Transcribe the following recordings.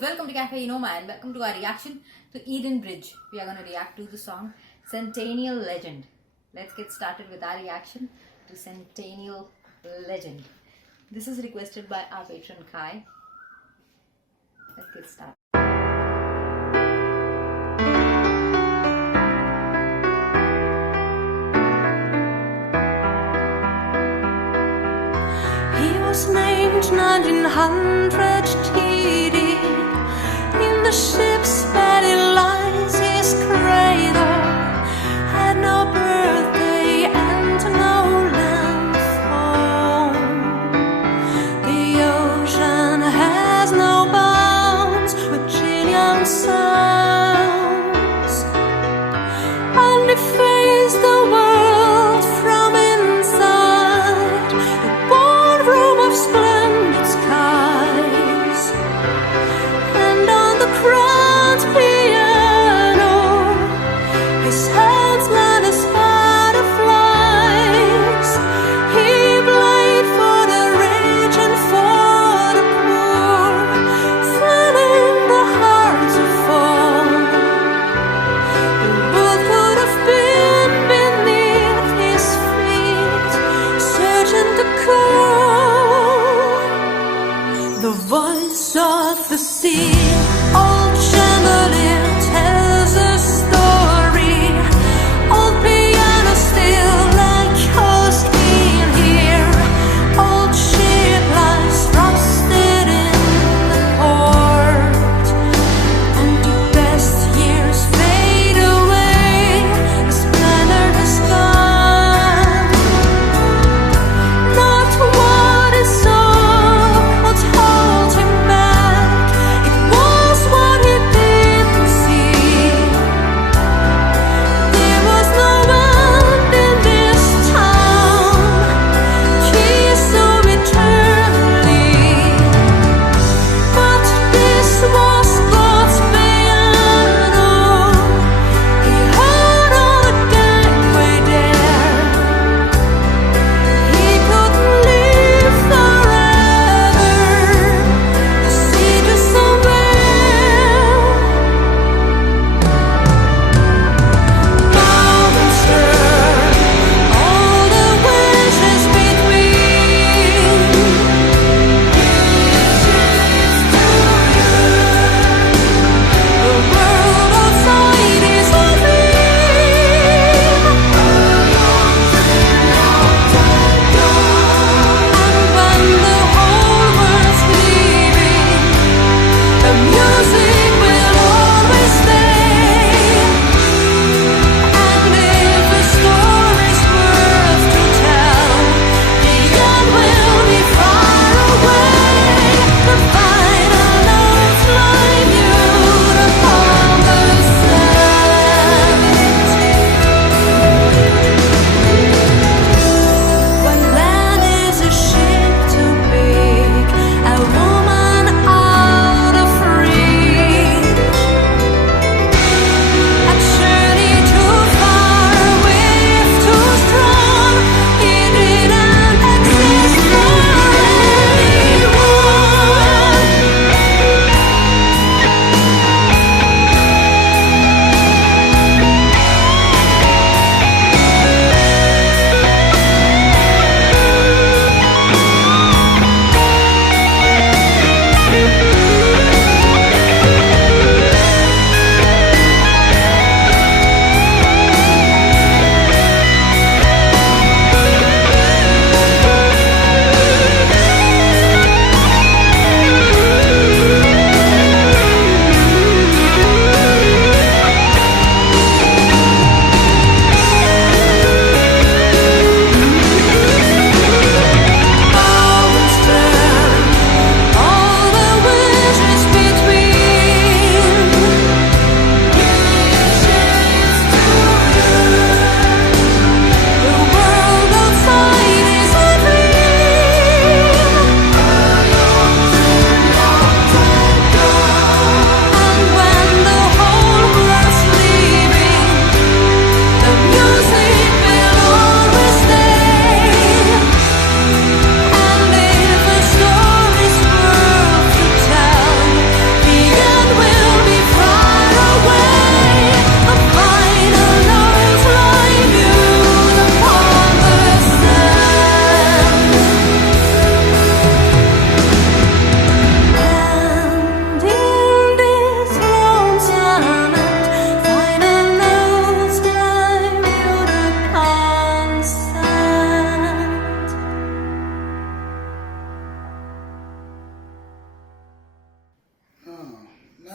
welcome to Cafe Inoma and welcome to our reaction to EDENBRIDGE. We are going to react to the song Centennial Legend. Let's get started with our reaction to Centennial Legend. This is requested by our patron Kai. Let's get started. He was named 1900 TD. In the ship's belly lies his cradle. Had no birthday and no land home. The ocean has no bounds with Chilean sounds. Only face the world from inside. A ballroom of splendid skies. And on the grand piano, his hands light as butterflies. He played for the rich and for the poor, filling the hearts of all. The world could have been beneath his feet, searching the cool. The voice of the sea. Old chandelier tells a story. Old piano still echoes in here. Old ship lies rusted in the port. And the best years fade away. The splendor has gone. Not what is so would hold him back. It was what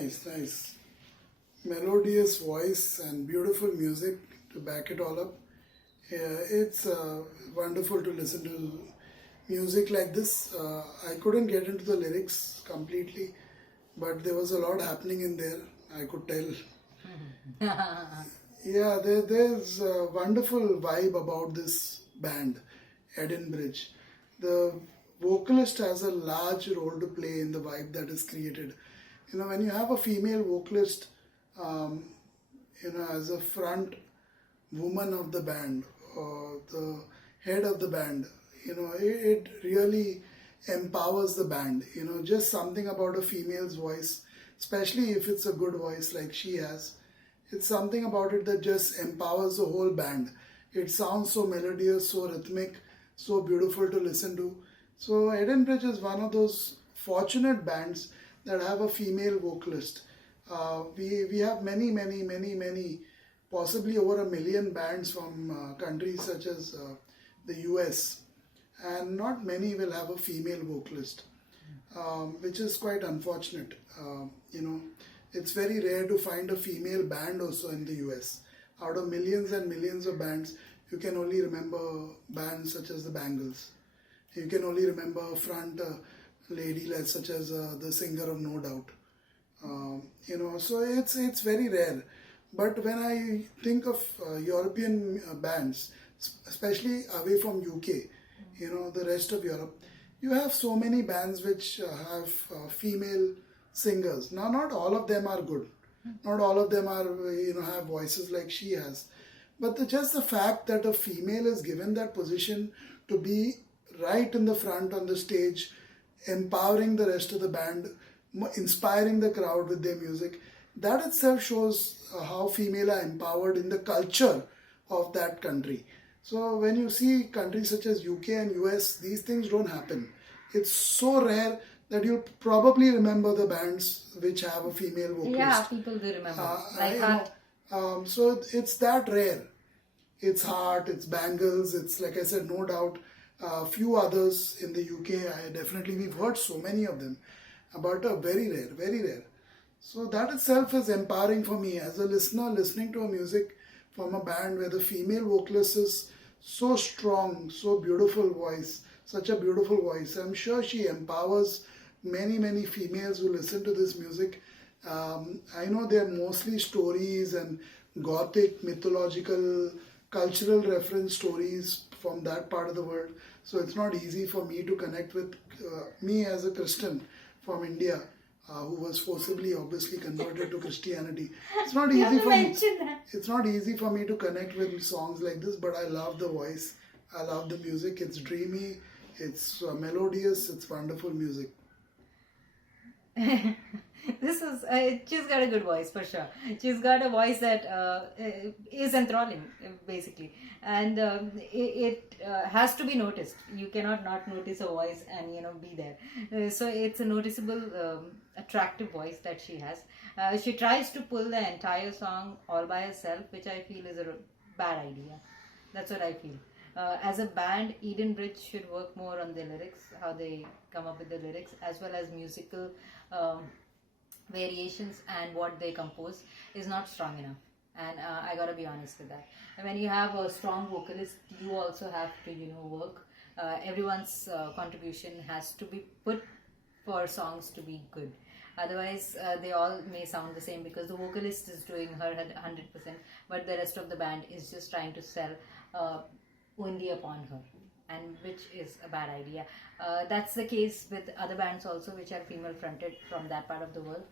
Nice, nice. Melodious voice and beautiful music to back it all up. Yeah, it's wonderful to listen to music like this. I couldn't get into the lyrics completely, but there was a lot happening in there. I could tell. Yeah, there's a wonderful vibe about this band, Edenbridge. The vocalist has a large role to play in the vibe that is created. When you have a female vocalist, um, as a front woman of the band or the head of the band, it really empowers the band. Just something about a female's voice, especially if it's a good voice like she has. It's something about it that just empowers the whole band. It sounds so melodious, so rhythmic, so beautiful to listen to. So Edenbridge is one of those fortunate bands that have a female vocalist. We have many, possibly over 1 million bands from countries such as the US, and not many will have a female vocalist, which is quite unfortunate. It's very rare to find a female band also in the US. Out of millions and millions of bands, you can only remember bands such as the Bangles. You can only remember a front lady such as the singer of No Doubt. So it's very rare. But when I think of European bands, especially away from UK, the rest of Europe, you have so many bands which have female singers. Now, not all of them are good. Not all of them are, have voices like she has. But just the fact that a female is given that position to be right in the front on the stage, empowering the rest of the band, inspiring the crowd with their music, that itself shows how female are empowered in the culture of that country. So when you see countries such as UK and US, these things don't happen. It's so rare that you'll probably remember the bands which have a female vocalist. Yeah, people do remember. So it's that rare. It's Heart, it's Bangles, it's, like I said, No Doubt. A few others in the UK, we've heard so many of them, but very rare, very rare. So that itself is empowering for me as a listener, listening to a music from a band where the female vocalist is so strong, so beautiful voice, such a beautiful voice. I'm sure she empowers many females who listen to this music. I know they're mostly stories and gothic, mythological, cultural reference stories from that part of the world. So it's not easy for me to connect with me as a Christian from India, who was forcibly, obviously, converted to Christianity. It's not easy for me. It's not easy for me to connect with songs like this, but I love the voice. I love the music. It's dreamy. It's melodious. It's wonderful music. She's got a good voice for sure. She's got a voice that is enthralling, basically, and it has to be noticed. You cannot not notice a voice and be there. So it's a noticeable, attractive voice that she has. She tries to pull the entire song all by herself, which I feel is a bad idea. That's what I feel. As a band, Edenbridge should work more on the lyrics, how they come up with the lyrics, as well as musical variations, and what they compose is not strong enough. And I gotta be honest with that. And when you have a strong vocalist, you also have to work. Everyone's contribution has to be put for songs to be good. Otherwise, they all may sound the same because the vocalist is doing her 100%, but the rest of the band is just trying to sell only upon her, and which is a bad idea. That's the case with other bands also, which are female fronted from that part of the world,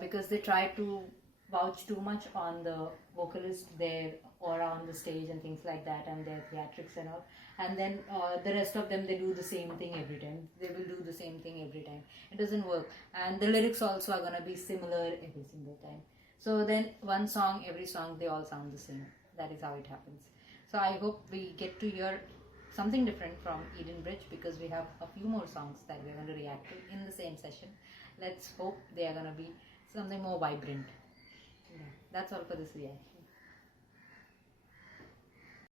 because they try to vouch too much on the vocalist there or on the stage and things like that, and their theatrics and all, and then the rest of them, they do the same thing every time. They will do the same thing every time. It doesn't work, and the lyrics also are going to be similar every single time. So then every song they all sound the same. That is how it happens. So I hope we get to hear something different from Edenbridge, because we have a few more songs that we're going to react to in the same session. Let's hope they are going to be something more vibrant. Yeah, that's all for this reaction.